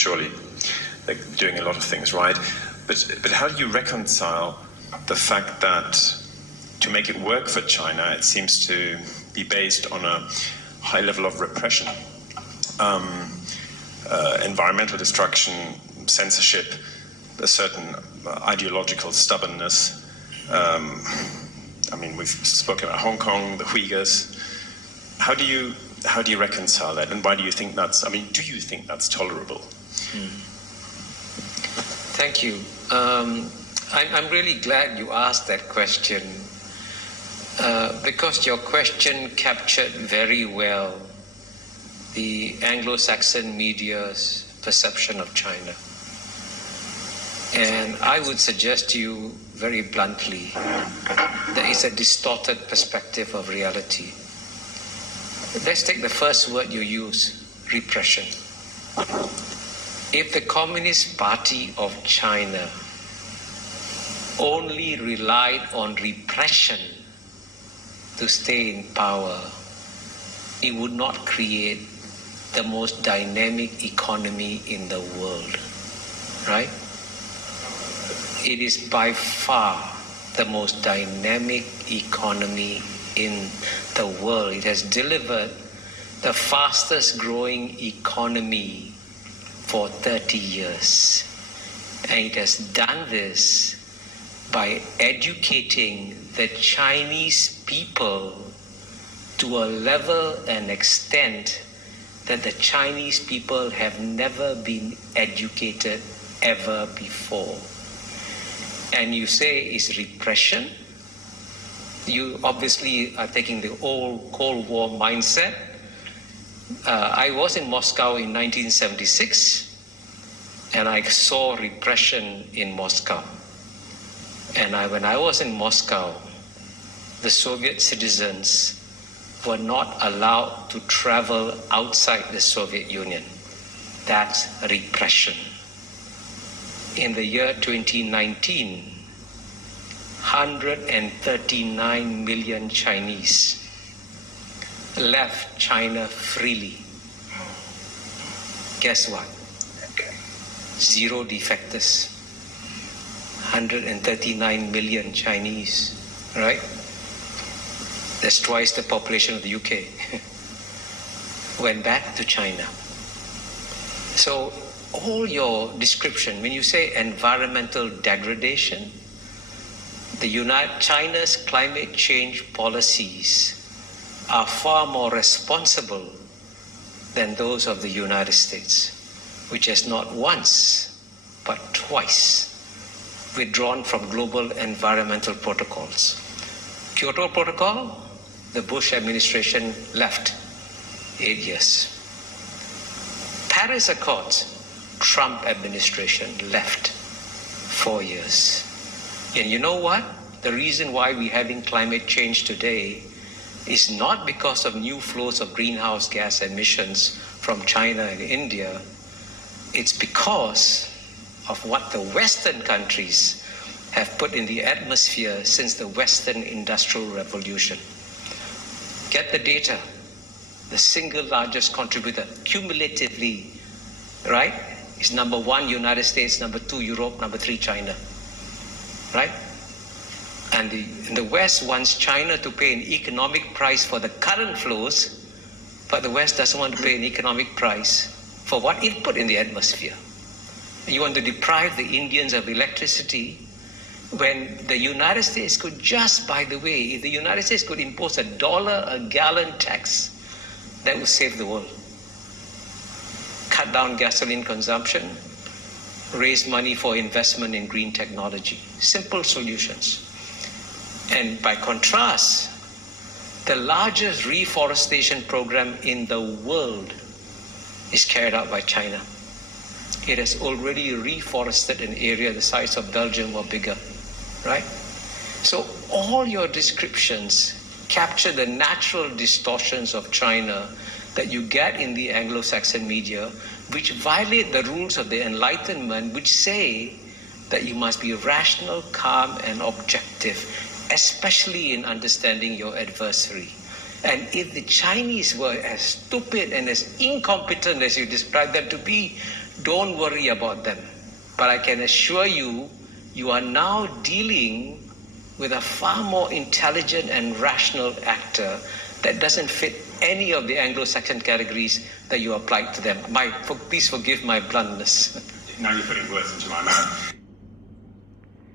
surely they're doing a lot of things right. But how do you reconcile the fact that to make it work for China, it seems to be based on a high level of repression, environmental destruction, censorship, a certain ideological stubbornness. I mean, we've spoken about Hong Kong, the Uyghurs. How do you reconcile that, and why do you think that's? I mean, do you think that's tolerable? Thank you. I'm really glad you asked that question because your question captured very well the Anglo-Saxon media's perception of China. And I would suggest to you very bluntly, there is a distorted perspective of reality. Let's take the first word you use, repression. If the Communist Party of China only relied on repression to stay in power, it would not create the most dynamic economy in the world, right? It is by far the most dynamic economy in the world. It has delivered the fastest growing economy for 30 years. And it has done this by educating the Chinese people to a level and extent that the Chinese people have never been educated ever before. And you say it's repression. You obviously are taking the old Cold War mindset. I was in Moscow in 1976, and I saw repression in Moscow. And when I was in Moscow, the Soviet citizens were not allowed to travel outside the Soviet Union. That's repression. In the year 2019, 139 million Chinese left China freely. Guess what? Zero defectors. 139 million Chinese, right? That's twice the population of the UK. Went back to China. So all your description, when you say environmental degradation, China's climate change policies are far more responsible than those of the United States, which has not once, but twice withdrawn from global environmental protocols. Kyoto Protocol, the Bush administration left 8 years. Paris Accords, Trump administration left 4 years. And you know what? The reason why we're having climate change today is not because of new flows of greenhouse gas emissions from China and India. It's because of what the Western countries have put in the atmosphere since the Western Industrial Revolution. Get the data. The single largest contributor cumulatively, right, is number 1, United States, number 2, Europe, number 3, China, right? And the West wants China to pay an economic price for the current flows, but the West doesn't want to pay an economic price for what it put in the atmosphere. You want to deprive the Indians of electricity when the United States could just, by the way, if the United States could impose $1 a gallon tax, that would save the world. Cut down gasoline consumption, raise money for investment in green technology. Simple solutions. And by contrast, the largest reforestation program in the world is carried out by China. It has already reforested an area the size of Belgium or bigger, right? So all your descriptions capture the natural distortions of China that you get in the Anglo-Saxon media, which violate the rules of the Enlightenment, which say that you must be rational, calm, and objective, especially in understanding your adversary. And if the Chinese were as stupid and as incompetent as you described them to be, don't worry about them. But I can assure you, you are now dealing with a far more intelligent and rational actor that doesn't fit any of the Anglo-Saxon categories that you applied to them. Please forgive my bluntness. Now you're putting words into my mouth.